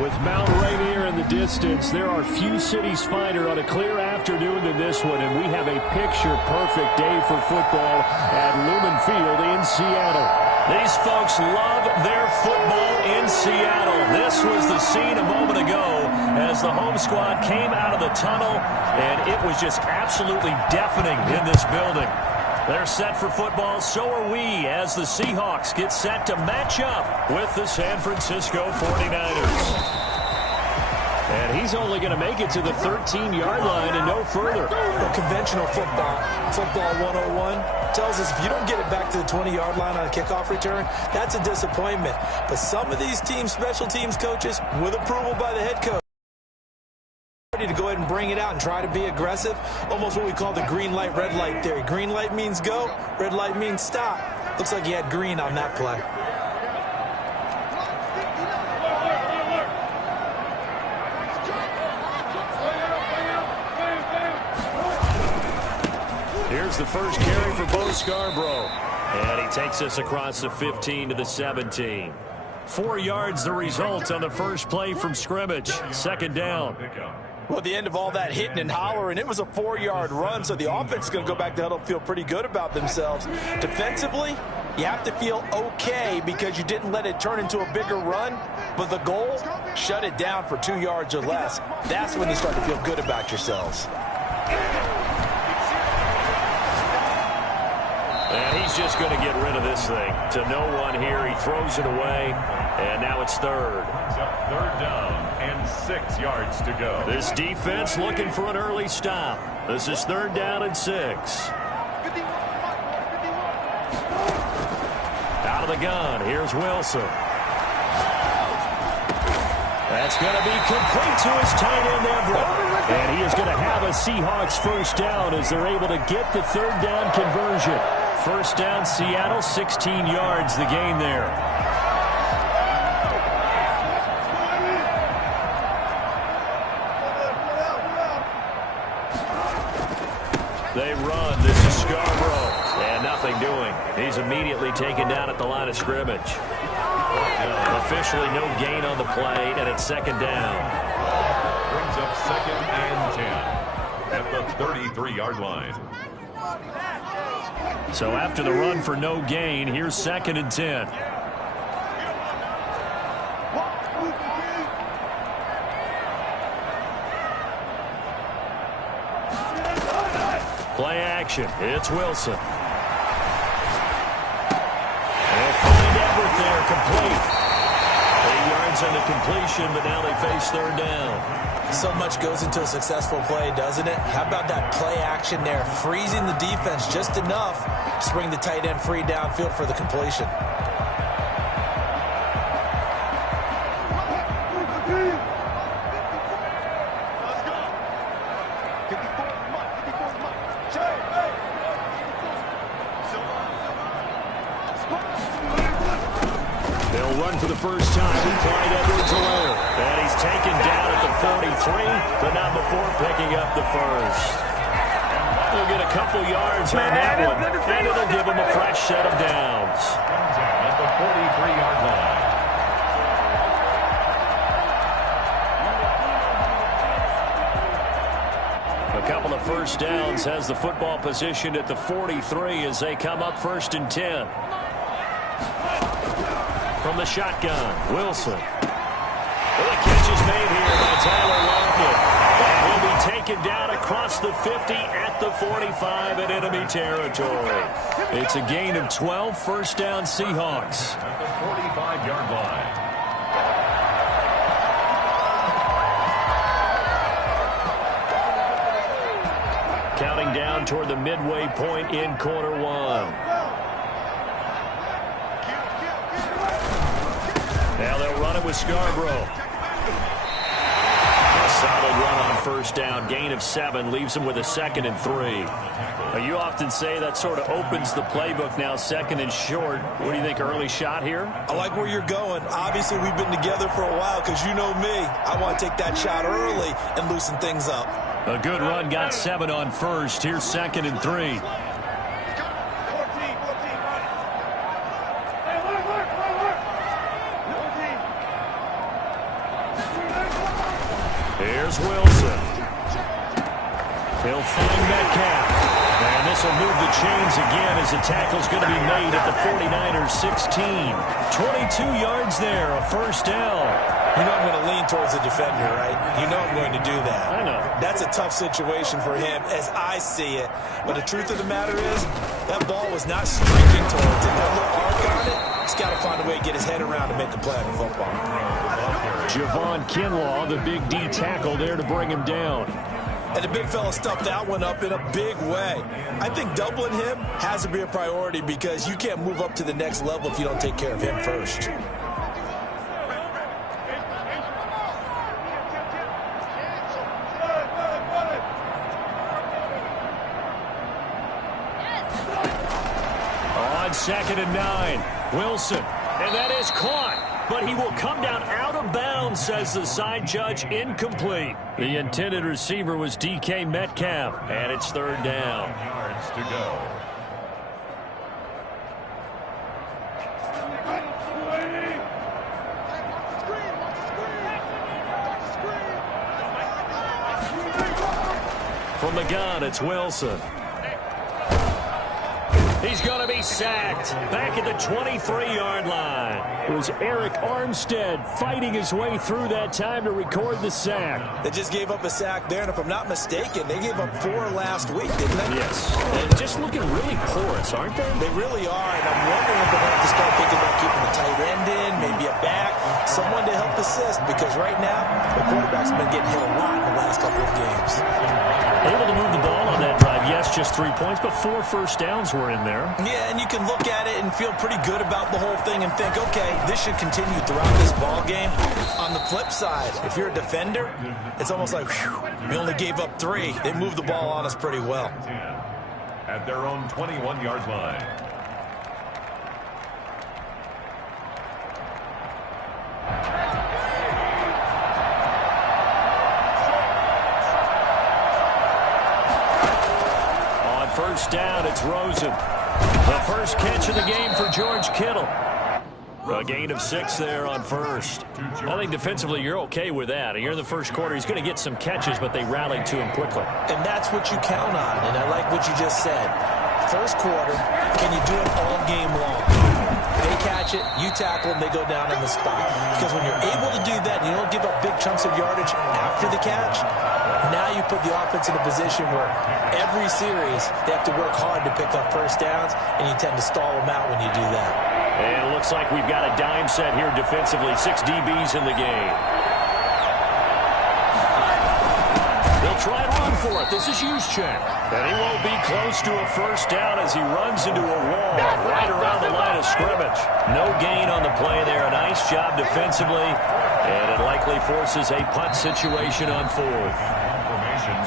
With Mount Rainier in the distance, there are few cities finer on a clear afternoon than this one, and we have a picture-perfect day for football at Lumen Field in Seattle. These folks love their football in Seattle. This was the scene a moment ago as the home squad came out of the tunnel, and it was just absolutely deafening in this building. They're set for football, so are we, as the Seahawks get set to match up with the San Francisco 49ers. And he's only going to make it to the 13-yard line and no further. Well, conventional football 101, tells us if you don't get it back to the 20-yard line on a kickoff return, that's a disappointment. But some of these teams, special teams coaches, with approval by the head coach, to go ahead and bring it out and try to be aggressive. Almost what we call the green light, red light theory. Green light means go, red light means stop. Looks like he had green on that play. Here's the first carry for Bo Scarborough. And he takes us across the 15 to the 17. 4 yards the result on the first play from scrimmage. Second down. Well, at the end of all that hitting and hollering, it was a 4-yard run, so the offense is going to go back to huddle, feel pretty good about themselves. Defensively, you have to feel okay because you didn't let it turn into a bigger run, but the goal, shut it down for 2 yards or less. That's when you start to feel good about yourselves. And he's just going to get rid of this thing. To no one here, he throws it away, and now it's third. Third down and 6 yards to go. This defense looking for an early stop. This is third down and 6. Out of the gun, here's Wilson. That's going to be complete to his tight end, Everett. And he is going to have a Seahawks first down as they're able to get the third down conversion. First down, Seattle, 16 yards, the gain there. They run. This is Scarborough. And nothing doing. He's immediately taken down at the line of scrimmage. Officially no gain on the play, and it's second down. Brings up second and 10 at the 33-yard line. So after the run for no gain, here's second and 10. Play action. It's Wilson. They'll find Everett there, complete. 8 yards on the completion, but now they face third down. So much goes into a successful play, doesn't it? How about that play action there? Freezing the defense just enough to bring the tight end free downfield for the completion. They'll run for the first time with Clyde Edwards-Helaire. And he's taken down at the 43, but not before picking up the first. He'll get a couple yards on that one, and it'll give him a fresh set of downs. At the 43-yard line. A couple of first downs has the football positioned at the 43 as they come up first and 10. From the shotgun, Wilson. Well, the catch is made here by Tyler Lockett. And he'll be taken down across the 50 at the 45 in enemy territory. It's a gain of 12, first down Seahawks. At the 45-yard line. Counting down toward the midway point in quarter one. Now they'll run it with Scarborough. A solid run on first down. Gain of 7 leaves them with a second and 3. Now, you often say that sort of opens the playbook now, second and short. What do you think, early shot here? I like where you're going. Obviously, we've been together for a while because you know me. I want to take that shot early and loosen things up. A good run, got 7 on first. Here's second and 3. He'll find Metcalf. And this will move the chains again as the tackle's going to be made at the 49ers 16. 22 yards there, a first down. You know I'm going to lean towards the defender, right? You know I'm going to do that. I know. That's a tough situation for him as I see it. But the truth of the matter is, that ball was not streaking towards him. That little arc on it, he's got to find a way to get his head around to make a play on the football. Javon Kinlaw, the big D tackle there to bring him down. And the big fella stuffed that one up in a big way. I think doubling him has to be a priority because you can't move up to the next level if you don't take care of him first. On 2nd and 9, Wilson. And that is caught. But he will come down out of bounds, says the side judge. Incomplete. The intended receiver was DK Metcalf, and it's 3rd down. Yards to go. From the gun, it's Wilson. He's going to be sacked. Back at the 23-yard line. It was Eric Armstead fighting his way through that time to record the sack. They just gave up a sack there, and if I'm not mistaken, they gave up 4 last week, didn't they? Yes. And just looking really porous, aren't they? They really are, and I'm wondering if they're going to have to start thinking about keeping the tight end in, maybe a back, someone to help assist, because right now, the quarterback's been getting hit a lot in the last couple of games. Able to move the ball on that drive. Yes, just 3 points, but 4 first downs were in there. Yeah, and you can look at it and feel pretty good about the whole thing and think, okay, this should continue throughout this ball game. On the flip side, if you're a defender, it's almost like, whew, we only gave up 3. They moved the ball on us pretty well. At their own 21-yard line. First down, it's Rosen. The first catch of the game for George Kittle. A gain of 6 there on first. I think defensively you're okay with that. You're in the first quarter. He's going to get some catches, but they rallied to him quickly. And that's what you count on, and I like what you just said. First quarter, can you do it all game long? They catch it, you tackle them, they go down on the spot. Because when you're able to do that and you don't give up big chunks of yardage after the catch, now you put the offense in a position where every series they have to work hard to pick up first downs, and you tend to stall them out when you do that. And it looks like we've got a dime set here defensively. 6 DBs in the game. They'll try and run for it. This is Juszczyk. And he won't be close to a first down as he runs into a wall right around the line of scrimmage. No gain on the play there. A nice job defensively. And it likely forces a punt situation on 4th.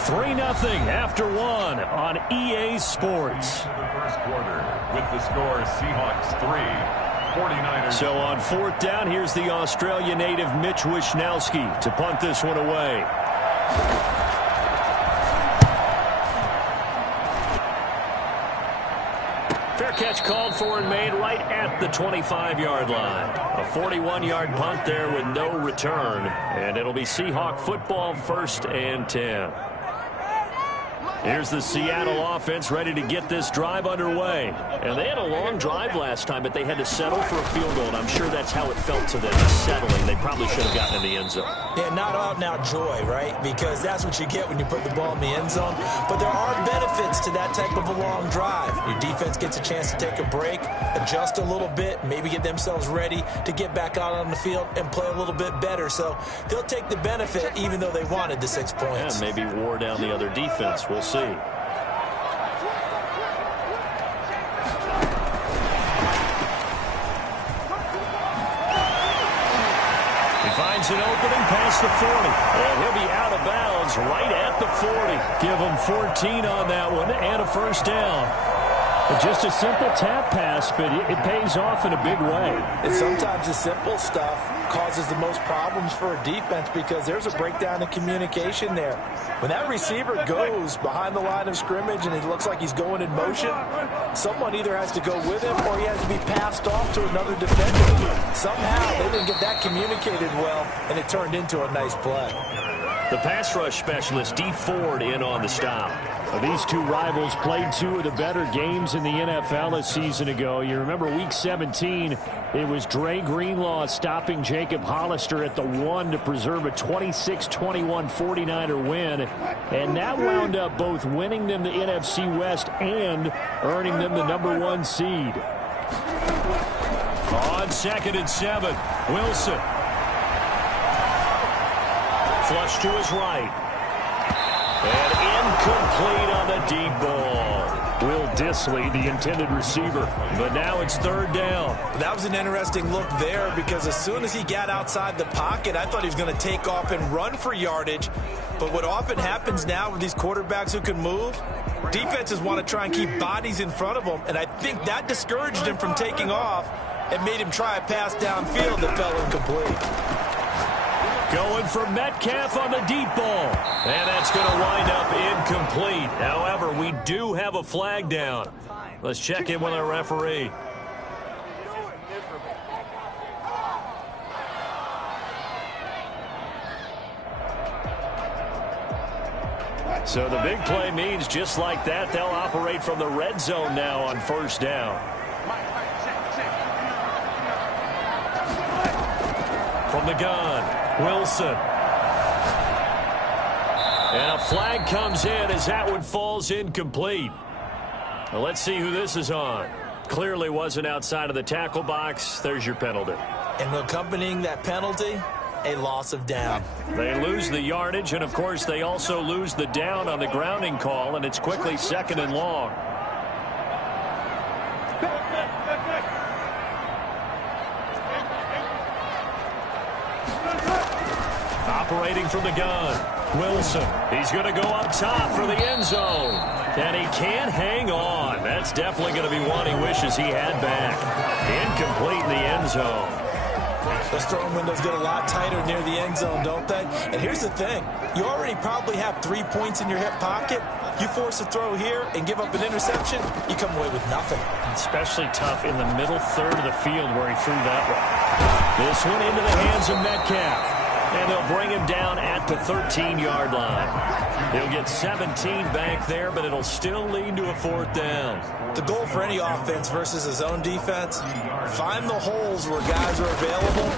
3-0 after 1 on EA Sports. The first quarter with the score Seahawks 3, 49ers. So on 4th down, here's the Australia native Mitch Wishnowsky to punt this one away. Fair catch called for and made right at the 25-yard line. A 41-yard punt there with no return. And it'll be Seahawk football, 1st and 10. Here's the Seattle offense ready to get this drive underway. And they had a long drive last time, but they had to settle for a field goal. And I'm sure that's how it felt to them, settling. They probably should have gotten in the end zone. Yeah, not out-and-out joy, right? Because that's what you get when you put the ball in the end zone. But there are benefits to that type of a long drive. Your defense gets a chance to take a break, adjust a little bit, maybe get themselves ready to get back out on the field and play a little bit better. So they'll take the benefit even though they wanted the 6 points. And maybe wore down the other defense. We'll see. He finds an opening past the 40. And he'll be out of bounds right at the 40. Give him 14 on that one and a first down. Just a simple tap pass, but it pays off in a big way. And sometimes the simple stuff causes the most problems for a defense because there's a breakdown in communication there. When that receiver goes behind the line of scrimmage and it looks like he's going in motion, someone either has to go with him or he has to be passed off to another defender. Somehow they didn't get that communicated well, and it turned into a nice play. The pass rush specialist, D. Ford, in on the stop. These two rivals played two of the better games in the NFL a season ago. You remember Week 17, it was Dre Greenlaw stopping Jacob Hollister at the 1 to preserve a 26-21 49er win. And that wound up both winning them the NFC West and earning them the #1 seed. On 2nd and 7, Wilson. Flush to his right. And incomplete on the deep ball. Will Dissly, the intended receiver. But now it's 3rd down. That was an interesting look there because as soon as he got outside the pocket, I thought he was going to take off and run for yardage. But what often happens now with these quarterbacks who can move, defenses want to try and keep bodies in front of them. And I think that discouraged him from taking off and made him try a pass downfield that fell incomplete. Going for Metcalf on the deep ball. And that's going to wind up incomplete. However, we do have a flag down. Let's check in with our referee. So the big play means just like that, they'll operate from the red zone now on 1st down. From the gun, Wilson. And a flag comes in as that one falls incomplete. Well, let's see who this is on. Clearly wasn't outside of the tackle box. There's your penalty. And accompanying that penalty, a loss of down. They lose the yardage, and of course they also lose the down on the grounding call, and it's quickly 2nd and long. Operating from the gun, Wilson. He's going to go up top for the end zone. And he can't hang on. That's definitely going to be one he wishes he had back. Incomplete in the end zone. Those throwing windows get a lot tighter near the end zone, don't they? And here's the thing. You already probably have 3 points in your hip pocket. You force a throw here and give up an interception, you come away with nothing. Especially tough in the middle third of the field where he threw that one. This one into the hands of Metcalf. And they'll bring him down at the 13-yard line. He'll get 17 back there, but it'll still lead to a 4th down. The goal for any offense versus his own defense, find the holes where guys are available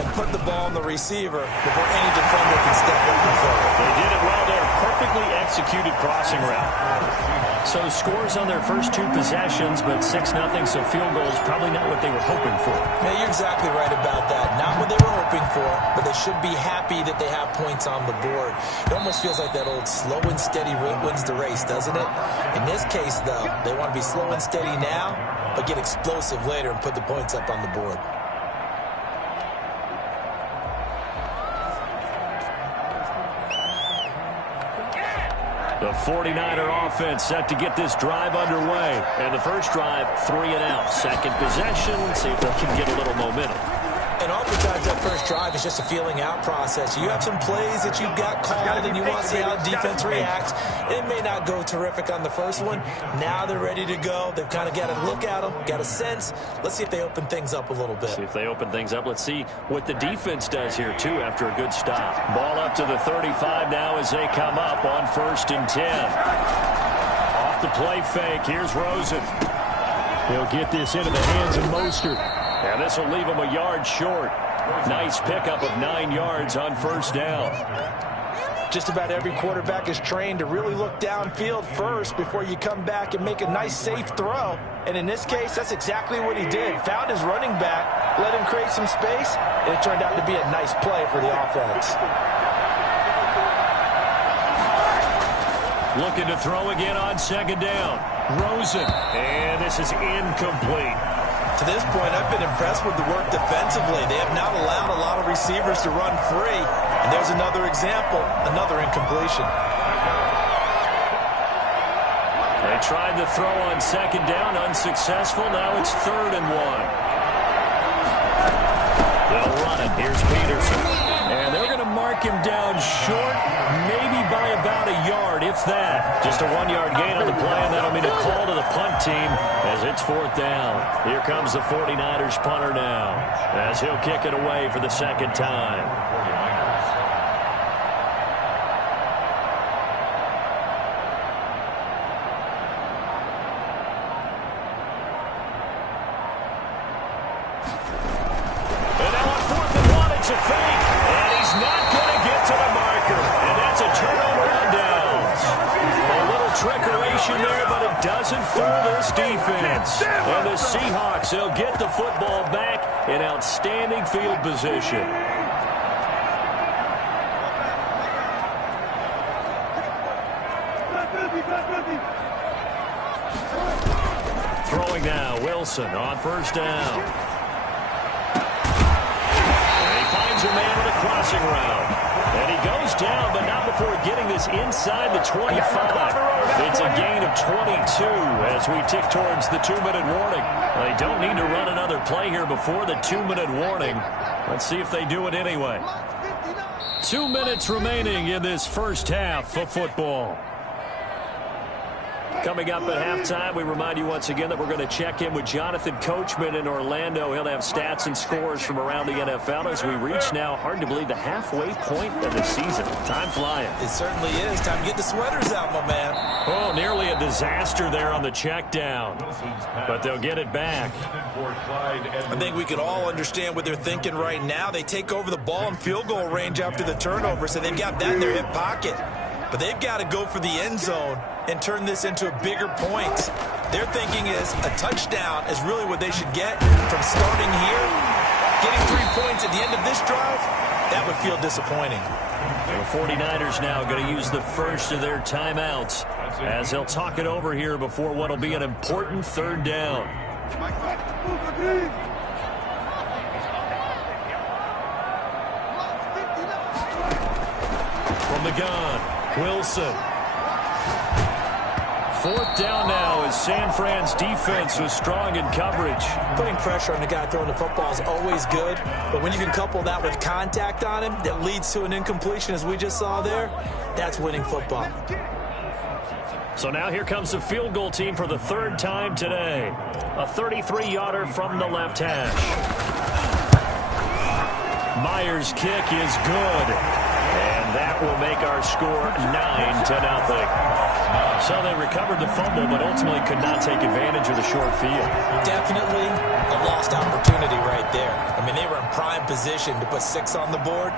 and put the ball on the receiver before any defender can step up and throw it. They did it well there. Perfectly executed crossing route. So scores on their first 2 possessions, but 6-0, so field goal is probably not what they were hoping for. Yeah, you're exactly right about that. Not what they were hoping for, but they should be happy that they have points on the board. It almost feels like that old slow and steady wins the race, doesn't it? In this case, though, they want to be slow and steady now, but get explosive later and put the points up on the board. The 49er offense set to get this drive underway. And the first drive, 3 and out. Second possession, see if they can get a little momentum. And oftentimes that first drive is just a feeling out process. You have some plays that you've got called and you want to see how the defense reacts. It may not go terrific on the first one. Now they're ready to go. They've kind of got to look at them, got a sense. Let's see if they open things up a little bit. See if they open things up. Let's see what the defense does here, too, after a good stop. Ball up to the 35 now as they come up on 1st and 10. Off the play fake. Here's Rosen. He'll get this into the hands of Mostert. And this will leave him a yard short. Nice pickup of 9 yards on 1st down. Just about every quarterback is trained to really look downfield first before you come back and make a nice, safe throw. And in this case, that's exactly what he did. Found his running back, let him create some space, and it turned out to be a nice play for the offense. Looking to throw again on 2nd down. Rosen. And this is incomplete. To this point, I've been impressed with the work defensively. They have not allowed a lot of receivers to run free. And there's another example, another incompletion. They tried to throw on 2nd down, unsuccessful. Now it's 3rd and 1. They'll run it. Here's Peterson. And they're going to mark him down short, maybe by about a yard, if that. Just a 1-yard gain on the play, and that'll mean a call to the punt team as it's 4th down. Here comes the 49ers punter now as he'll kick it away for the 2nd time. trickeration there, but it doesn't fool this defense. And the Seahawks, they'll get the football back in outstanding field position. Throwing now, Wilson on first down. And he finds a man with a crossing route. And he goes down, but not before getting this inside the 25. It's a gain of 22 as we tick towards the 2-minute warning. They don't need to run another play here before the 2-minute warning. Let's see if they do it anyway. 2 minutes remaining in this first half of football. Coming up at halftime, we remind you once again that we're going to check in with Jonathan Coachman in Orlando. He'll have stats and scores from around the NFL as we reach now, hard to believe, the halfway point of the season. Time flying. It certainly is. Time to get the sweaters out, my man. Oh, nearly a disaster there on the check down. But they'll get it back. I think we can all understand what they're thinking right now. They take over the ball in field goal range after the turnover, so they've got that in their hip pocket. But they've got to go for the end zone and turn this into a bigger point. Their thinking is a touchdown is really what they should get from starting here. Getting 3 points at the end of this drive, that would feel disappointing. The 49ers now going to use the first of their timeouts as they'll talk it over here before what will be an important third down. From the gun. Wilson. Fourth down now as San Fran's defense was strong in coverage. Putting pressure on the guy throwing the football is always good, but when you can couple that with contact on him that leads to an incompletion as we just saw there, that's winning football. So now here comes the field goal team for the third time today. A 33-yarder from the left hash. Myers' kick is good. And that will make our score 9-0. So they recovered the fumble, but ultimately could not take advantage of the short field. Definitely a lost opportunity right there. I mean, they were in prime position to put 6 on the board.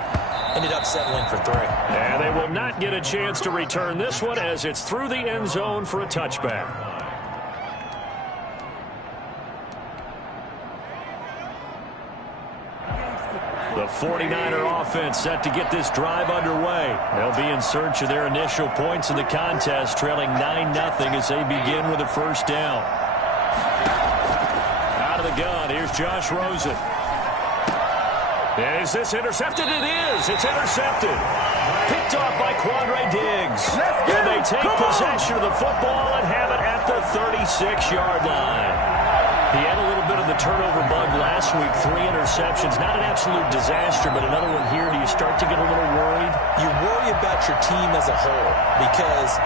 Ended up settling for 3. And they will not get a chance to return this one as it's through the end zone for a touchback. The 49er offense set to get this drive underway. They'll be in search of their initial points in the contest, trailing 9-0 as they begin with a first down. Out of the gun, here's Josh Rosen. Is this intercepted? It is. It's intercepted. Picked off by Quandre Diggs. And they take possession of the football and have it at the 36-yard line. He had a little bit of the turnover bug last week, 3 interceptions. Not an absolute disaster, but another one here. Do you start to get a little worried? You worry about your team as a whole because